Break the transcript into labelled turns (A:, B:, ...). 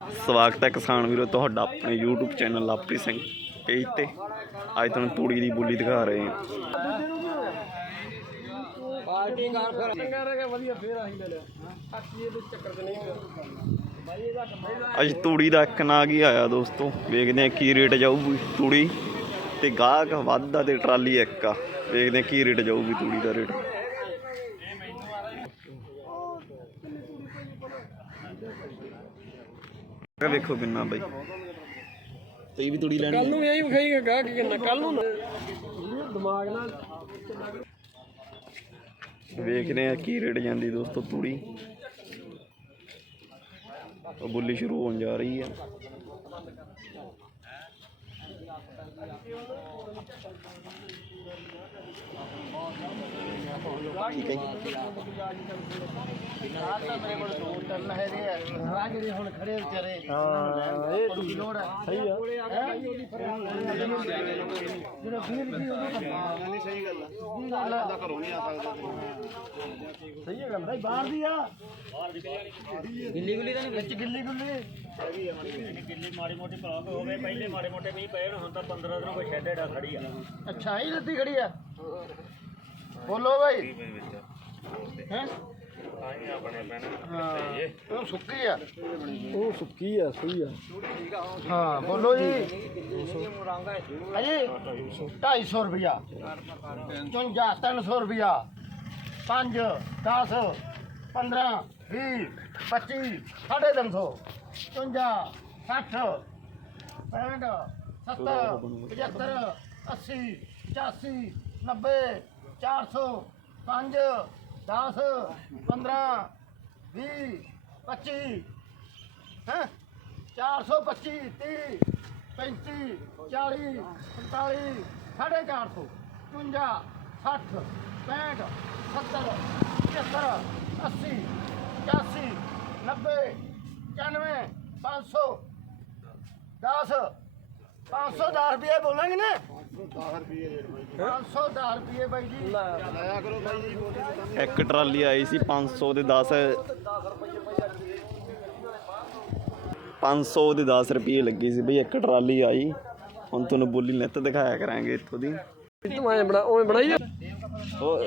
A: ਸਵਾਗਤ ਹੈ ਕਿਸਾਨ ਵੀਰੋ ਤੁਹਾਡਾ ਆਪਣੇ YouTube channel Lapri Singh page ਤੇ। ਅੱਜ ਤੁਹਾਨੂੰ ਤੂੜੀ ਦੀ ਬੋਲੀ ਦਿਖਾ ਰਹੇ ਹਾਂ।
B: ਪਾਰਟੀ ਕਰ ਫਿਰ। ਚੰਗਾ ਰਹੇਗਾ ਵਧੀਆ ਫੇਰ ਆਹੀ ਲੈ ਲਿਆ ਬਾਕੀ ਇਹਦੇ ਚੱਕਰ ਤੇ ਨਹੀਂ ਬਾਈ ਇਹਦਾ
A: ਅੱਜ ਤੂੜੀ ਦਾ ਇੱਕ ਨਾਗ ਹੀ ਆਇਆ ਦੋਸਤੋ? ਵੇਖਦੇ ਆ ਕੀ ਰੇਟ ਜਾਊਗੀ ਤੂੜੀ। ਤੇ ਗਾਹਕ ਵੱਧਦਾ ਤੇ ਟਰਾਲੀ ਇੱਕ ਆ। ਵੇਖਦੇ ਆ ਕੀ ਰੇਟ ਜਾਊਗੀ ਤੂੜੀ ਦਾ ਰੇਟ ਇਹ ਵੇਖੋ ਕਿੰਨਾ ਬਾਈ। ਤੇ ਵੀ ਤੂੜੀ ਲੈਣੀ
B: ਕੱਲ ਨੂੰ ਐਂ ਵਿਖਾਈਗਾ ਗਾ ਕਿ ਕਿੰਨਾ ਕੱਲ ਨੂੰ ਦਿਮਾਗ ਨਾਲ
A: ਵੇਖਦੇ ਆ ਕੀ ਰੇਟ ਜਾਂਦੀ ਦੋਸਤੋ ਤੂੜੀ। ਉਹ ਬੁੱਲੀ ਸ਼ੁਰੂ ਹੋਣ ਜਾ ਰਹੀ ਹੈ ਠੀਕ ਹੈ
B: ਜਿਹੜੇ ਹੁਣ ਖੜੇ ਵਿਚਾਰੇ ਹਾਂ ਇਹ ਤੁਹਾਡੀ ਲੋੜ ਹੈ ਸਹੀ ਆ ਜਿਹੜਾ ਵੀਰ ਜੀ ਉਹਨੂੰ ਨਹੀਂ ਸਹੀ ਗੱਲ ਆ ਦਾ ਘਰੋਂ ਨਹੀਂ ਆ ਸਕਦਾ ਸਹੀ ਹੈ ਗੱਲ ਭਾਈ ਬਾਹਰ ਦੀ ਆ ਗਿੱਲੀ ਗੁੱਲੀ ਤਾਂ ਨਹੀਂ ਵਿੱਚ ਗਿੱਲੀ ਗੁੱਲੀ
C: ਗਿੱਲੀ ਮਾੜੀ ਮੋਟੀ ਬਲੌਕ ਹੋਵੇ ਪਹਿਲੇ ਮਾੜੇ ਮੋਟੇ ਮੀਂਹ ਪਏ ਹੁਣ ਤਾਂ 15 ਦਿਨ ਕੋਈ ਸ਼ੈੱਡ ਏਡਾ ਖੜੀ ਆ
B: ਅੱਛਾ, ਇਹ ਲੱਦੀ ਖੜੀ ਆ? ਬੋਲੋ ਭਾਈ ਹੈ?
C: ਆਈ ਆਪਣੇ ਪੈਣ
B: ਹਾਂ ਉਹ ਸੁੱਕੀ ਆ। ਉਹ ਸੁੱਕੀ ਆ ਸਹੀ ਆ। ਹਾਂ ਬੋਲੋ ਜੀ। ਅਜੇ 250 ਰੁਪਿਆ 54 300 ਰੁਪਿਆ 5 10 15 20 25 350 54 60 65 70 75 80 85 90 400 5 10 15 20 25 ਹੈ? 425 30 35 40 45 450 55 60 65 70 75 80 85 90 95 500 10 510 ਰੁਪਏ ਬੋਲਾਂਗੇ ਨਾ? 10 ਰੁਪਏ 510 ਰੁਪਏ ਬਾਈ ਜੀ। ਲਾਇਆ ਕਰੋ ਬਾਈ ਜੀ
A: ਇੱਕ ਟਰਾਲੀ ਆਈ ਸੀ 500 ਦੇ 10 500 ਦੇ 10 ਰੁਪਏ ਲੱਗੀ ਸੀ ਬਈ ਇੱਕ ਟਰਾਲੀ ਆਈ। ਹੁਣ ਤੁਹਾਨੂੰ ਬੋਲੀ ਨਿੱਤ ਦਿਖਾਇਆ ਕਰਾਂਗੇ ਇੱਥੋਂ ਦੀ।
B: ਤੂੰ ਐ ਬਣਾ ਉਵੇਂ ਬਣਾਈ
A: ਉਹ